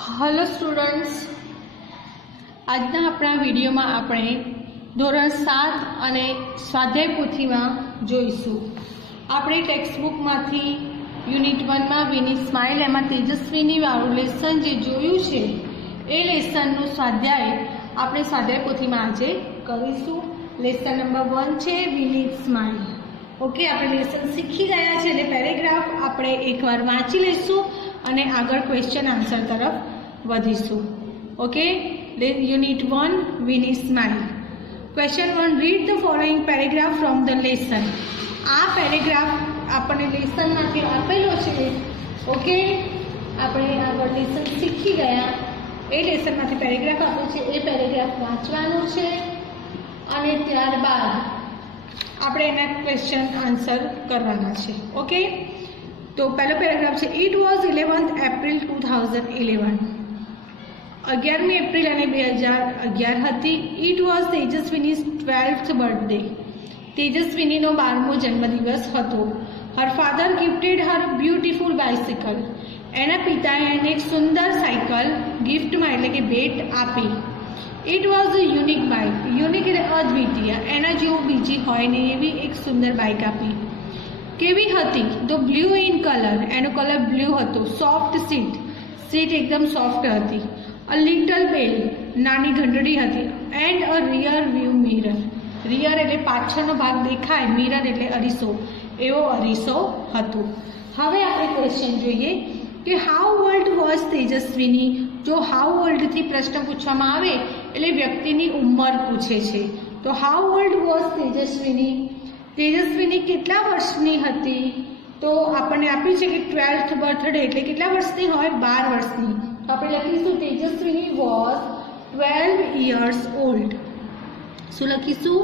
Hello students, आजना अपना video में आपणे धोरण 7 अने स्वाध्याय पोथी में जोईशुं। आपणे टेक्स्टबुक मांथी यूनिट 1 में विनी स्माइल एमां तेजस्वीनी वाळुं लेसन जे जोयुं छे ए लेसननुं स्वाध्याय आपणे स्वाध्याय पोथी में आजे करीशुं। लेसन नंबर 1 छे विनी स्माइल। ओके, आपणे लेसन शीखी गया छे એટલે પેરેગ્રાફ આપણે એકવાર વાંચી લઈશું અને આગળ ક્વેશ્ચન આન્સર તરફ વધીશું। Okay, unit 1 વિની smile. Question 1, read the following paragraph from the lesson. આ પેરેગ્રાફ આપણને લેસનમાંથી આપેલો છે। ઓકે, આપણે આગળ લેસન શીખી ગયા એ લેસનમાંથી પેરેગ્રાફ આપ્યો છે, એ પેરેગ્રાફ વાંચવાનો છે અને ત્યારબાદ આપણે એના ક્વેશ્ચન આન્સર કરવાના છે। ઓકે, तो पहला पैराग्राफ है, इट वॉज 11th एप्रिल 2011। 11મી એપ્રિલ અને 2011 હતી। It was Tejaswini's 12th birthday. तेजस्विनीનો 12મો જન્મદિવસ હતો। Her father gifted her beautiful bicycle. એના પિતાએ એને એક સુંદર સાયકલ ગિફ્ટમાં એટલે કે ભેટ આપી। It was a unique bike. Unique એટલે અદ્વિતીય, એના જેવું બીજી હોય ને એવી એક સુંદર બાઇક આપી। केवी हती तो ब्लू इन कलर, एनो कलर ब्लू हतो। सॉफ्ट सीट, सीट एकदम सॉफ्ट हती। अ लिटल बेल, नानी घंटड़ी हती। And a rear view mirror, rear एटले पाछळनो भाग देखाय, मिरर एटले अरीसो, एवो अरीसो हतो। हवे आपणे क्वेश्चन जोईए कि हाउ ओल्ड वॉज तेजस्विनी। जो हाउ ओल्ड थी प्रश्न पूछवामां आवे एटले व्यक्तिनी उंमर पूछे छे। तो how old was Tejaswini, Tejaswini केटला वर्षनी हती। तो आपने आपी छे कि 12th बर्थडे एटले केटला वर्षनी होय, 12 वर्षनी। तो आपणे लखीशुं तेजस्विनी वॉज 12 years old। शुं लखीशुं,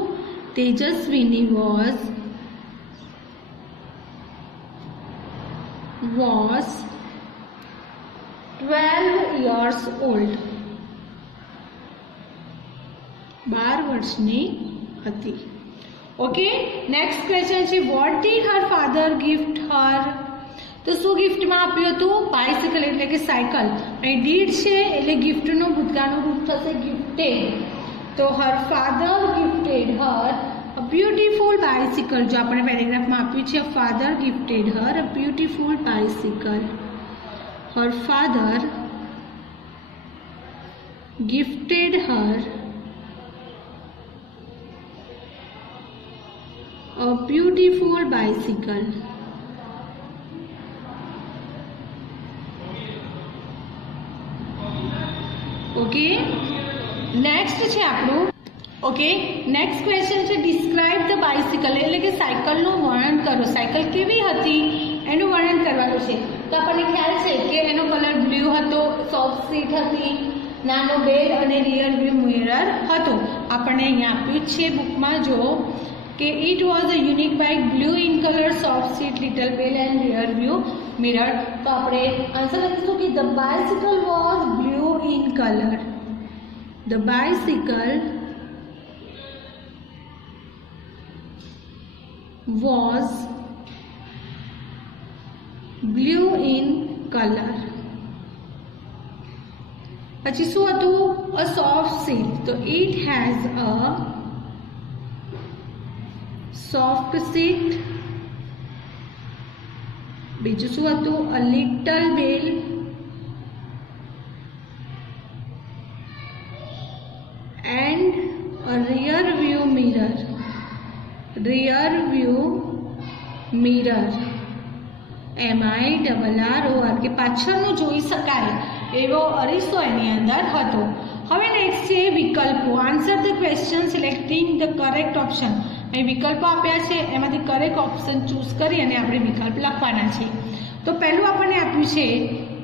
तेजस्विनी वॉज 12 years old। 12 वर्षनी हती। ओके, नेक्स्ट क्वेश्चन है, what did her father gift her. तो शू गिफ्ट में आप्युं हतुं, बाइसिकल एटले के साइकल। अहीं डीड छे एटले गिफ्ट नुं भूतकाळनुं रूप थशे गिफ्टेड। तो हर father gifted her a beautiful bicycle. जो आपणे पेरेग्राफ में आप्युं छे, father gifted her a beautiful bicycle. Her father gifted her a beautiful bicycle। Okay, next है आपणुं। ओके, नेक्स्ट क्वेश्चन है, डिस्क्राइब द बाइसिकल एटले के साइकल नुं वर्णन करो। साइकल केवी हती एनुं वर्णन करवानुं छे। तो आपणे ख्याल छे के एनो कलर ब्लू हतो, सॉफ्ट सीट हती, नानो बेल अने रियर व्यू मिरर हतो। आपणे अहींया आप्युं छे बुकमां जो कि it was a unique bike, blue in colour, soft seat, little bell and rear view mirror. तो आपणे आंसर लखीशुं कि the bicycle was blue in colour. The bicycle was blue in colour. पछी शुं हतुं, अ सॉफ्ट सीट। तो it has a soft seat. बीजू शुं हतुं, a little bell and a rear view mirror. Rear view mirror MIRROR के पाछळनुं जोई शकाय एवो अरीसो एनी अंदर हतो। हवे नेक्स्ट छे विकल्पो। Answer the question selecting the correct option. અહીં વિકલ્પો આપ્યા છે, એમાંથી કરેક્ટ ઓપ્શન ચૂઝ કરી અને આપણે વિકલ્પ લખવાના છે। તો પહેલું આપણને આપ્યું છે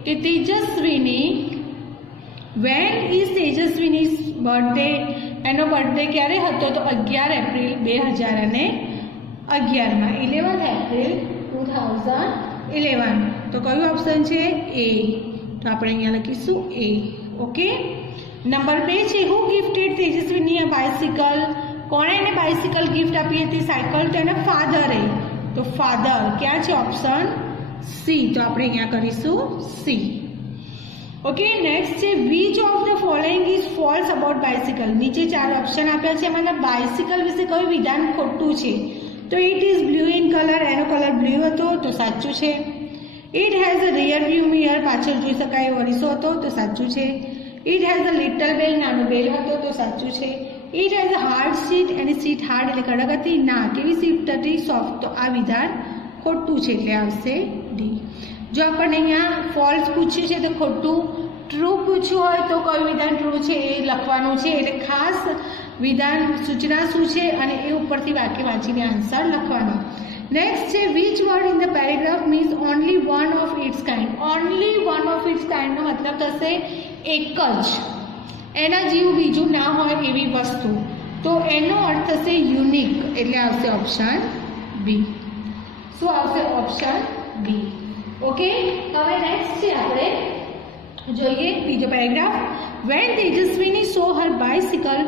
કે તેજસ્વીની, વેન ઇઝ તેજસ્વીની બર્થડે। એનો બર્થડે ક્યારે હતો, તો 11 એપ્રિલ 2011 માં, 11th એપ્રિલ 2011। તો કયું ઓપ્શન છે, એ। તો આપણે અહીંયા લખીશું એ। ઓકે, નંબર 2 છે, હુ ગિફ્ટેડ તેજસ્વીની અ બાઇસિકલ। કોણે એને બાઇસિકલ गिफ्ट આપી હતી, સાયકલ, તો એના ફાધરે। તો ફાધર ક્યાં છે, ઓપ્શન सी। तो આપણે અહીંયા કરીશું सी। ઓકે, નેક્સ્ટ છે which of the following is false about bicycle. નીચે 4 ઓપ્શન આપ્યા છે, એમાંના બાઇસિકલ વિશે કયું વિધાન ખોટું છે? તો it is blue in colour, એનો કલર બ્લુ હતો તો સાચું છે. It has a rear view mirror, પાછળ જોઈ શકાય એવો અરીસો હતો તો સાચું છે. It has a little bell, નાનો બેલ હતો તો સાચું છે. It has a hard seat, any seat hard એટલે કડક હતી. ના, કેવી સીટ હતી? સોફ્ટ. તો આ વિધાન ખોટું છે એટલે આવશે ડી. જો આપણને અહીંયા ફોલ્સ પૂછ્યું છે તો ખોટું, ટ્રુ પૂછ્યું હોય તો કયું વિધાન ટ્રુ છે એ લખવાનું છે. એટલે ખાસ વિધાન સૂચના શું છે અને એ ઉપરથી વાક્ય વાંચીને આન્સર લખવાનો. નેક્સ્ટ છે which word in the paragraph means only one of its kind. Only one of its કાઇન્ડનો મતલબ થશે એક જ, એના જેવું બીજું ના હોય એવી વસ્તુ. તો એનો અર્થ થશે યુનિક, એટલે આવશે ઓપ્શન બી. શું આવશે? Option B. ઓકે, હવે નેક્સ્ટ છે આપણે જોઈએ ત્રીજો paragraph. When Tejaswini saw her bicycle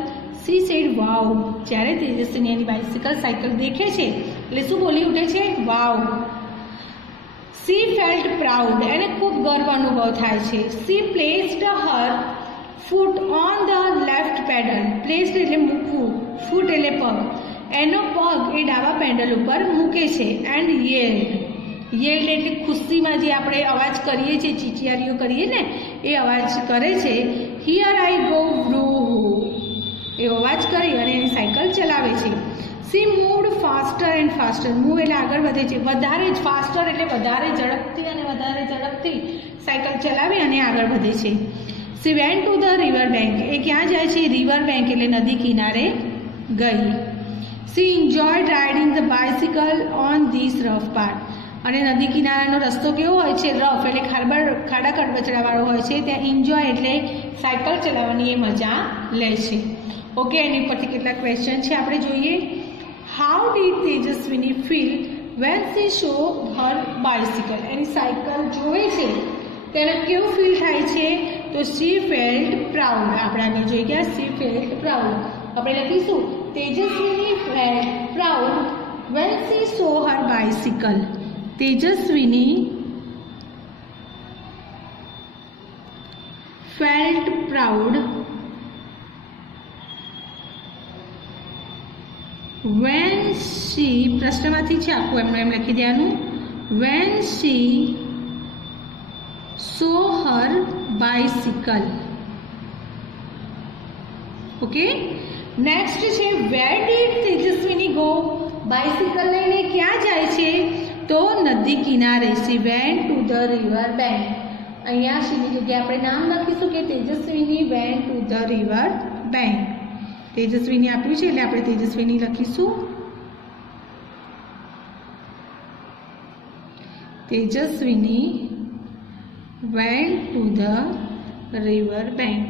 she said wow. જ્યારે તેજસ્વીની એની બાઇસિકલ સાયકલ દેખે છે એટલે શું બોલી ઉઠે છે? વાવ. સી ફેલ્ટ પ્રાઉડ, એને ખૂબ ગર્વ અનુભવ થાય છે. C placed Har foot on the left pedal. Placed એટલે મૂકવું, ફૂટ એટલે પગ, એનો પગ એ ડાબા પેડલ ઉપર મૂકે છે. એન્ડ યેલ્ડ, યેલ્ડ એટલે ખુશીમાં જે આપણે અવાજ કરીએ છીએ, ચીચિયારીઓ કરીએ ને એ અવાજ કરે છે. હિયર આઈ ગો વ્રૂ, એ અવાજ કરી અને એની સાયકલ ચલાવે છે. She moved faster and faster. Move એટલે આગળ વધે છે, વધારે જ, ફાસ્ટર એટલે વધારે ઝડપથી અને વધારે ઝડપથી સાયકલ ચલાવી અને આગળ વધે છે. She went to the river bank, એ ક્યાં જાય છે? રિવર બેંક એટલે નદી કિનારે ગઈ. She enjoyed riding the bicycle on this rough part. અને નદી કિનારાનો રસ્તો કેવો હોય છે? રફ એટલે ખાડા ખડબચડાવાળો હોય છે. ત્યાં એન્જોય એટલે સાયકલ ચલાવવાની એ મજા લે છે. ઓકે, એની પરથી કેટલાક ક્વેશ્ચન છે આપણે જોઈએ. How did Tejaswini feel when she saw her bicycle. એની સાયકલ જોવે છે તેને કેવું ફીલ થાય છે? તો સી ફેલ્ટ પ્રાઉડ. આપણે આગળ જોઈ ગયા, સી ફેલ્ટ પ્રાઉડ. આપણે લખીશું Tejaswini felt proud when she saw her bicycle. Tejaswini felt proud when she, પ્રશ્નમાંથી છે આખું એમનું એમ લખી દેવાનું. When she saw her bicycle. Okay, next છે where did Tejaswini go. Bicycle લઈને ક્યાં જાય છે? તો નદી કિનારે. She went to the river bank. અહીંયા સીની જગ્યાએ આપણે નામ લખીશું કે Tejaswini went to the river bank. Tejaswini આપ્યું છે એટલે આપણે તેજસ્વીની લખીશું. તેજસ્વીની went to the river bank.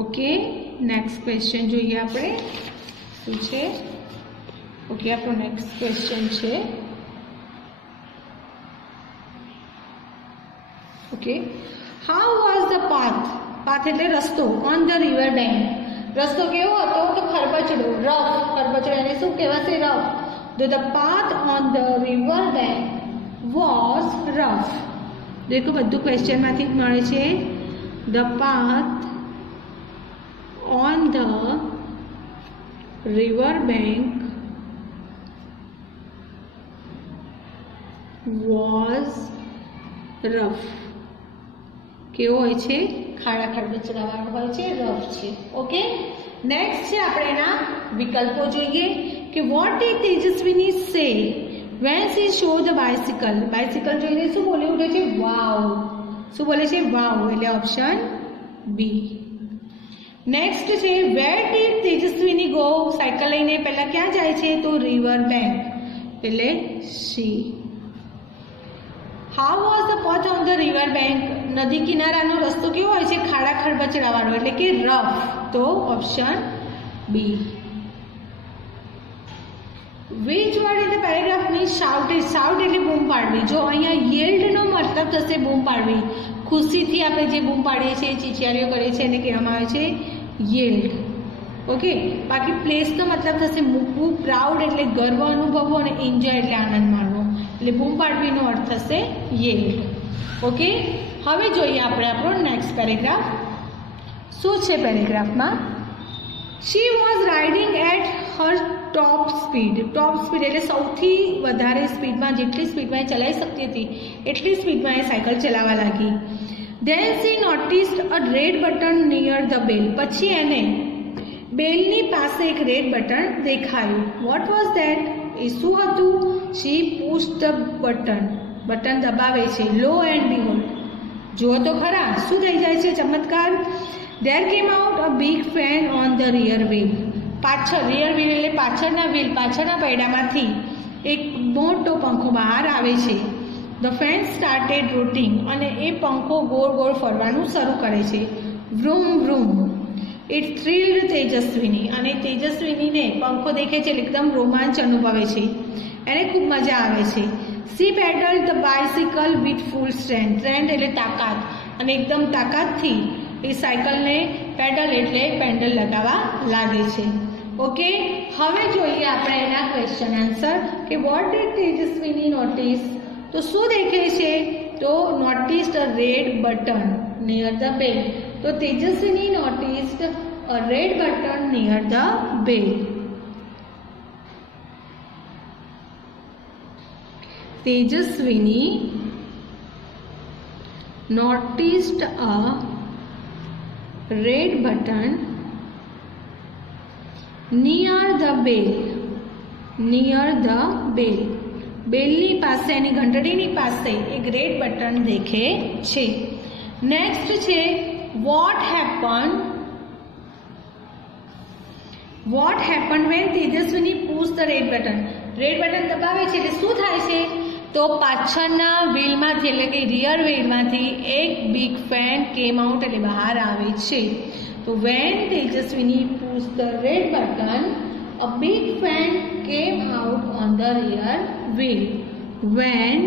Okay, next question જોઈએ આપણે શું છે. ઓકે, આપણો નેક્સ્ટ ક્વેશ્ચન છે. Okay, how was the path. Path એટલે રસ્તો. ઓન ધ રિવર બેંક, રસ્તો કેવો હતો? તો ખરબચડો, રફ. ખરબચડો એને શું કહેવાશે? રફ. તો the path on the river bank was rough. દેખો બધું ક્વેશ્ચનમાંથી જ મળે છે. The path on the river bank was rough. કેવો હોય છે? ખાડા ખડબચડાવાળો હોય છે, રફ છે. ઓકે, નેક્સ્ટ છે આપણે એના વિકલ્પો જોઈએ કે what did Tejaswini say when she saw the bicycle. Bicycle જોઈને શું બોલી ઉઠે છે? વાવ. શું બોલે છે? વાવ. એટલે ઓપ્શન બી. નેક્સ્ટ છે where did Tejaswini go. Cycle લઈને પહેલા ક્યાં જાય છે? તો રિવર બેંક એટલે C. How was the path on the river bank. નદી કિનારાનો રસ્તો કેવો હોય છે? ખાડા ખડબચડાવાળો એટલે કે રફ. તો option B. Which word in the paragraph means shouted. Shout એટલે બૂમ પાડવી. જો અહીંયા યેલ્ડનો મતલબ થશે બૂમ પાડવી. ખુશીથી આપણે જે બૂમ પાડીએ છીએ, ચીચિયારીઓ કરીએ છીએ એને કહેવામાં આવે છે યેલ્ડ. ઓકે, બાકી પ્લેસનો મતલબ થશે મૂકવું. પ્રાઉડ એટલે ગર્વ અનુભવવો અને એન્જોય એટલે આનંદ માણવો. એટલે બૂમ પાડવીનો અર્થ થશે યેલ્ડ. ઓકે, હવે જોઈએ આપણે આપણો નેક્સ્ટ પેરેગ્રાફ શું છે. પેરેગ્રાફમાં she was riding at her top speed. Top speed એટલે સૌથી વધારે સ્પીડમાં, જેટલી સ્પીડમાં એ ચલાવી શકતી હતી એટલી સ્પીડમાં એ સાયકલ ચલાવવા લાગી. Then she noticed a red button near the bell. પછી એને બેલની પાસે એક રેડ બટન દેખાયું. What was that? એ શું હતું? She pushed the button. Button દબાવે છે. લો એન્ડ બિહોલ્ડ, જુઓ તો ખરા શું થઈ જાય છે ચમત્કાર. ધેર કેમ out a big fan on the rear wheel. પાછળ, રિયર વ્હીલ એટલે પાછળના વ્હીલ, પાછળના પૈડામાંથી એક મોટો પંખો બહાર આવે છે. The fan started rotating. અને એ પંખો ગોળ ગોળ ફરવાનું શરૂ કરે છે. Vroom vroom. It thrilled Tejaswini. અને તેજસ્વીનીને પંખો દેખે છે એકદમ રોમાંચ અનુભવે છે, એને ખૂબ મજા આવે છે. C pedal the bicycle with full strength. Strength એટલે તાકાત, અને એકદમ તાકાતથી એ સાયકલને પેડલ એટલે પેન્ડલ લગાવવા લાગે છે. ઓકે, હવે જોઈએ આપણે એના ક્વેશ્ચન આન્સર કે વોટ ડીડ તેજસ્વીની નોટિસ. તો શું દેખે છે? તો noticed a red button near the bell. તો Tejaswini noticed a red button near the bell. Tejaswini noticed a red button near the bell. near the bell. બેલની પાસે, એની ઘંટડીની પાસે એક રેડ બટન દેખે છે. નેક્સ્ટ છે what happened when Tejaswini push the red button. Red button દબાવે છે એટલે શું થાય છે? તો પાછળના વ્હીલમાંથી એટલે કે રિયર વ્હીલમાંથી એક બિગ ફેન કેમ આઉટ એટલે બહાર આવે છે. તો when Tejaswini push the red button a big fan came out on the rear wheel. When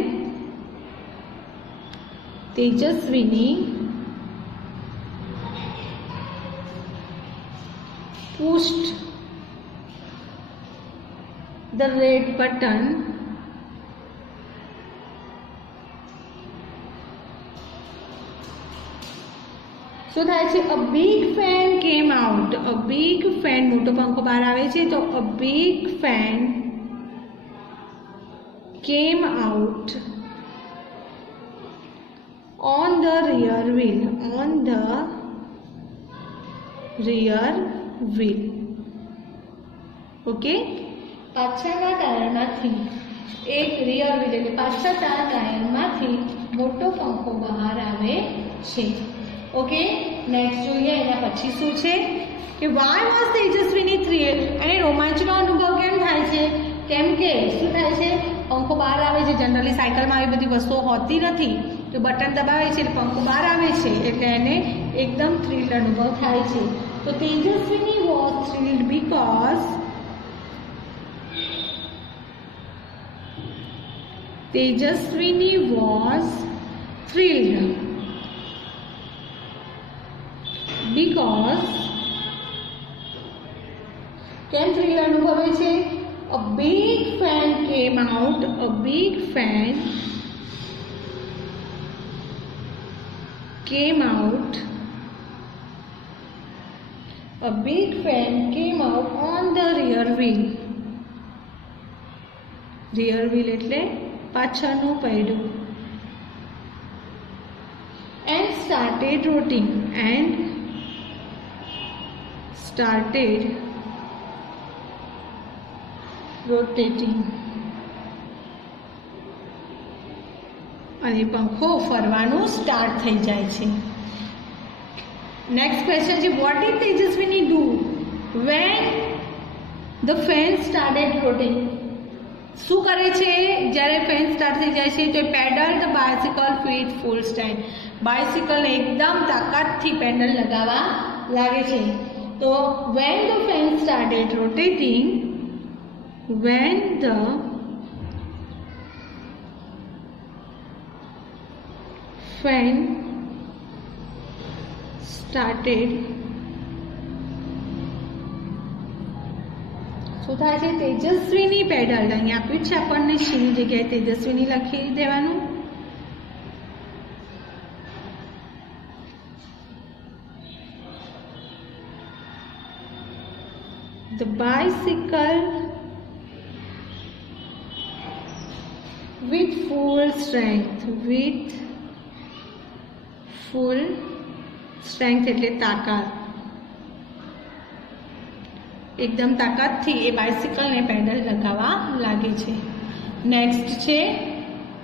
Tejaswini pushed the red button શું થાય છે? A big fan came out. A big fan, મોટો પંખો બહાર આવે છે. તો a big fan came out on the rear wheel. On the rear wheel. Okay, પાછળના ટાયરમાંથી એક રિયર વ્હીલ એટલે પાછળના ટાયરમાંથી મોટો પંખો બહાર આવે છે. ઓકે, નેક્સ્ટ જોઈએ એના પછી શું છે કે વાય વોઝ તેજસ્વીની થ્રિલ્ડ. અને રોમાંચનો અનુભવ કેમ થાય છે? કેમ કે શું થાય છે? પંખો બહાર આવે છે. જનરલી સાયકલમાં આવી બધી વસ્તુઓ હોતી નથી, તો બટન દબાવે છે એટલે પંખો બહાર આવે છે એટલે એને એકદમ થ્રિલ્ડ અનુભવ થાય છે. તો Tejaswini was thrilled because Tejaswini was thrilled because કેમ થ્રિલ અનુભવે છે? a big fan came out. a big fan came out. a big fan came out on the rear wheel. rear wheel એટલે પાછળનું પૈડું. and started rotating. and started rotating. અને પંખો ફરવાનું start થઈ જાય છે. નેક્સ્ટ ક્વેશ્ચન છે vote did Tejaswini do when the fan started rotating. શું કરે છે જ્યારે ફેન સ્ટાર્ટ થઈ જાય છે? તો pedal the bicycle with full stand. Bicycle એકદમ તાકાતથી પેડલ લગાવવા લાગે છે. તો when the fan started rotating, when the fan started શું થાય છે? તેજસ્વીની પેડલ, અહીંયા આપ્યું છે આપણને શીની જગ્યાએ તેજસ્વીની લખી દેવાનું. The bicycle with full strength, with full strength એટલે તાકાત, એકદમ તાકાતથી એ બાયસિકલને પેડલ લગાવવા લાગે છે. નેક્સ્ટ છે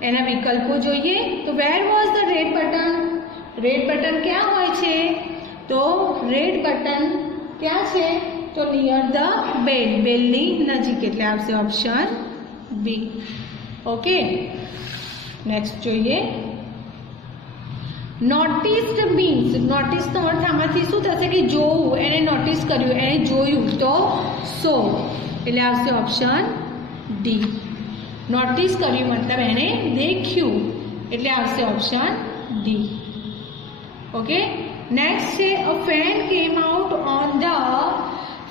એના વિકલ્પો જોઈએ તો where was the red button. Red button ક્યાં હોય છે? તો રેડ બટન ક્યાં છે? તો નિયર ધ બેલ, બેલની નજીક, એટલે આવશે ઓપ્શન બી. ઓકે, નેક્સ્ટ જોઈએ. નોટિસ્ડ મીન્સ, નોટિસનો અર્થ આમાંથી શું થશે કે જોવું, એને નોટિસ કર્યું, એને જોયું, તો સો, એટલે આવશે ઓપ્શન ડી. નોટિસ કર્યું મતલબ એને દેખ્યું, એટલે આવશે ઓપ્શન ડી. ઓકે, નેક્સ્ટ છે અ fan came out on the,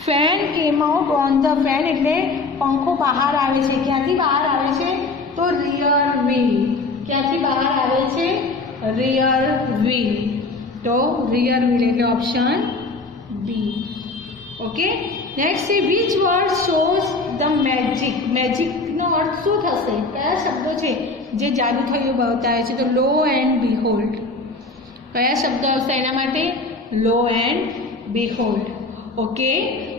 fan came out on the, fan એટલે પંખો બહાર આવે છે. ક્યાંથી બહાર આવે છે? તો રિયર વ્હીલ. ક્યાંથી બહાર આવે છે? Rear wheel. તો રિયર વ્હીલ એટલે ઓપ્શન બી. ઓકે, નેક્સ્ટ છે which word shows the magic. મેજિકનો અર્થ શું થશે? કયા શબ્દો છે જે જાદુ થયું બતાવે છે? તો લો એન્ડ બિહોલ્ડ. કયા શબ્દો આવશે એના માટે? Law and બિહોલ્ડ. ઓકે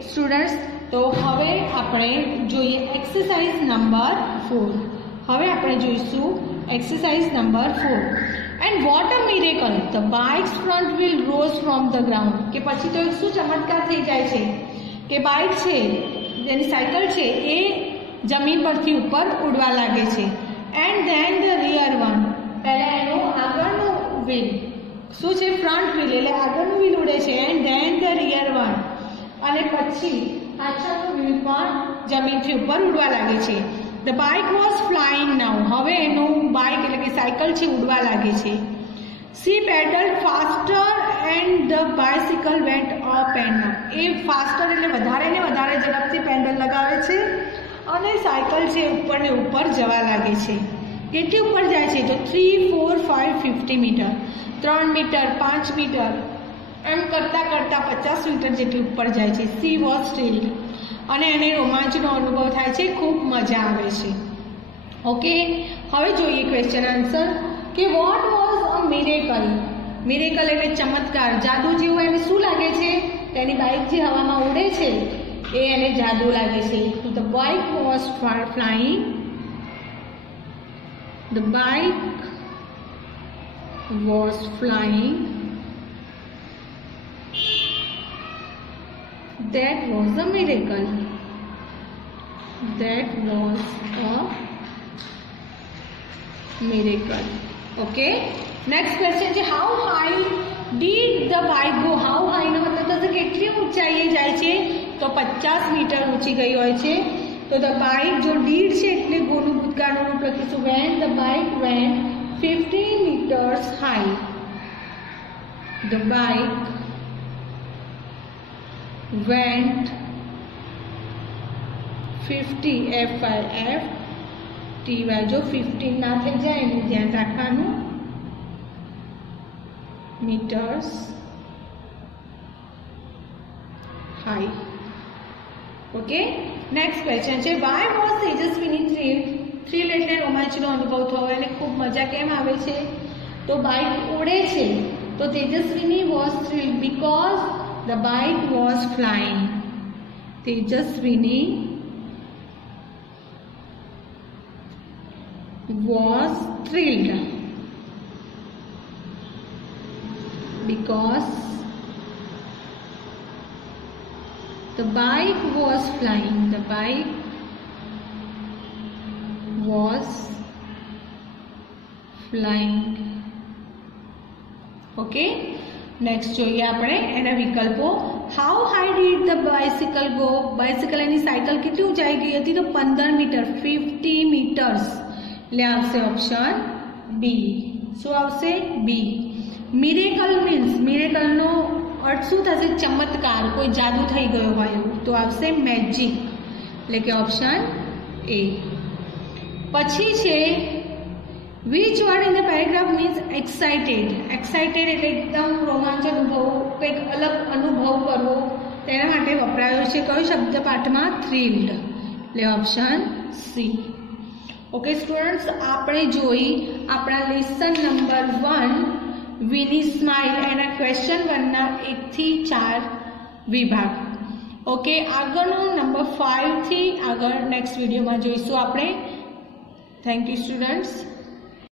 સ્ટુડન્ટ્સ, તો હવે આપણે જોઈએ એક્સરસાઇઝ નંબર 4. હવે આપણે જોઈશું exercise number 4. And what a miracle, the bikes front wheel rose from the ground. કે પછી તો શું ચમત્કાર થઈ જાય છે કે બાઇક છે, જેની સાયકલ છે, એ જમીન પરથી ઉપર ઉડવા લાગે છે. And then the rear one, પહેલાં એનું આગળનું વ્હીલ શું છે? ફ્રન્ટ વ્હીલ એટલે આગળનું વ્હીલ ઉડે છે. And then the rear one, અને પછી પાછળનું વ્હીલ પણ જમીનથી ઉપર ઉડવા લાગે છે. ધ બાઇક વોઝ ફ્લાઇંગ નાઉ, હવે એનું બાઇક એટલે કે સાયકલ છે ઉડવા લાગે છે. C pedal faster and the bicycle vent up end up. A faster એટલે વધારે ને વધારે ઝડપથી પેડલ લગાવે છે અને સાયકલ છે ઉપર ને ઉપર જવા લાગે છે. કેટલી ઉપર જાય છે? તો 3, 4, 5, 50 મીટર, 3 મીટર, 5 મીટર, એમ કરતાં કરતાં 50 મીટર જેટલી ઉપર જાય છે. સી વોઝ થ્રિલ્ડ, અને એને રોમાંચનો અનુભવ થાય છે, ખૂબ મજા આવે છે. ઓકે, હવે જોઈએ ક્વેશ્ચન આન્સર કે what was a miracle. Miracle એટલે ચમત્કાર, જાદુ જેવું એને શું લાગે છે? તેની બાઇક જે હવામાં ઉડે છે એ એને જાદુ લાગે છે. તો the bike was flying, the bike was flying, that was a miracle. That was a miracle. Okay, next question છે how high did the bike go. how high નો મતલબ થશે કેટલી ઊંચાઈએ જાય છે? તો 50 મીટર ઊંચી ગઈ હોય છે. તો the bike, જો did છે એટલે ગોનું ભૂતકાળનું રૂપ લખીશું when the bike went 50 meters high. The bike went 50 FIFTY, જો 15 ના થઈ જાય એનું ધ્યાન રાખવાનું, meters high. Okay, next question છે why was Tejaswini thrilled. Thrill એટલે રોમાંચનો અનુભવ થવો, એને ખૂબ મજા કેમ આવે છે? તો બાઇક ઉડે છે, તો Tejaswini was thrilled because the bike was flying. Tejaswini was thrilled because the bike was flying. The bike was flying. Okay, next જોઈએ આપણે એના વિકલ્પો. How high did the bicycle go. Bicycle any cycle કેટલી ઊંચાઈ ગઈ હતી? તો 15 મીટર, 50 મીટર્સ, એટલે આવશે ઓપ્શન બી. શું આવશે? બી. મિરેકલ મીન્સ, મિરેકલનો અર્થ શું થશે? ચમત્કાર, કોઈ જાદુ થઈ ગયો હોય એવું, તો આવશે મેજિક, એટલે કે ઓપ્શન એ. પછી છે which word in the paragraph means excited. excited એટલે એકદમ રોમાંચ અનુભવ, કંઈક અલગ અનુભવ કરવો, તેના માટે વપરાયો છે કયો શબ્દ પાઠમાં? થ્રિલ્ડ. એટલે ઓપ્શન સી. ઓકે સ્ટુડન્ટ્સ, આપણે જોઈ આપણા લેસન નંબર 1 વિની સ્માઇલ એના ક્વેશ્ચન 1ના 1 થી 4 વિભાગ. ઓકે, આગળનું નંબર 5 થી આગળ નેક્સ્ટ વિડીયોમાં જોઈશું આપણે. Thank you students.